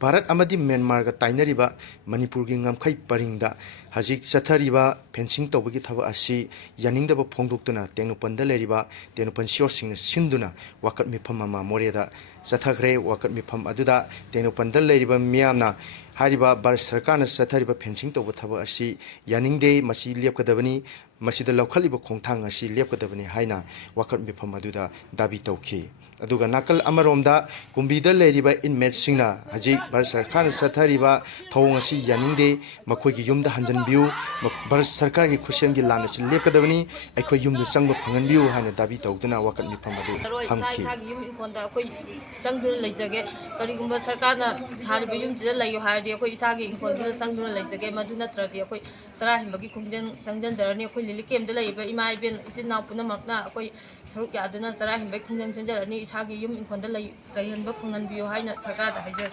Bharat अमदी Myanmar ताइनरिबा Manipur की ngमखै परिंगदा हजिक चथरिबा fencing तौबगी थबक असि यानिंगदब फोंदोक्तुना तेंगनुपनद लेरिबा तेंगनुपन सियोरसिंग सिंदुना वाकट मिफम अमा मोरेदा चथग्रे वाकट मिफम अदुदा तेंगनुपनद लेरिबा मियामना हारिबा भारत सरकारना चथरिबा फेंसिंग तौब थबक असि यानिंगदे मसि लेपकदबनी मसिद लौखलिबा खोंथांग असि लेपकदबनी हाइना वाकट मिफम अदुदा दाबी तौखि अदुगा नाकल अमरोमदा कुंबीदा लेरिबा इनमेटसिंगना हजिक भारत सरकार चथरिबा थौंग असि यानिंगदे मखोइगी युमदा हंजनबियु भारत सरकार की खुसेम की लान असि लेपकदबनी अखोइ युमदा चंग फंगनबियु हाइना दाबी तौदुना वाकट मिफम अदु हमखि युम इनकोंदा अखोइ चंगदुना लेजगे करिगुंबा सरकारना सारिबा युमजिदा लैयो हारदि अखोइ इसागी इनकोंदुना चंगदुना लेजगे मदु नत्रदि अखोइ सरा हिमबगी खुंजन संजनजरनी अखोइ लिलिकेमदा लैबा इमा इबेन इसिनाव पुनमकना अखोइ सरुक यादुना सरा हिमबगी खुंजन संजरनी इसागी युम इनकोंदा लैहनबा फंगनबियु हाइना सरकारदा हाइजर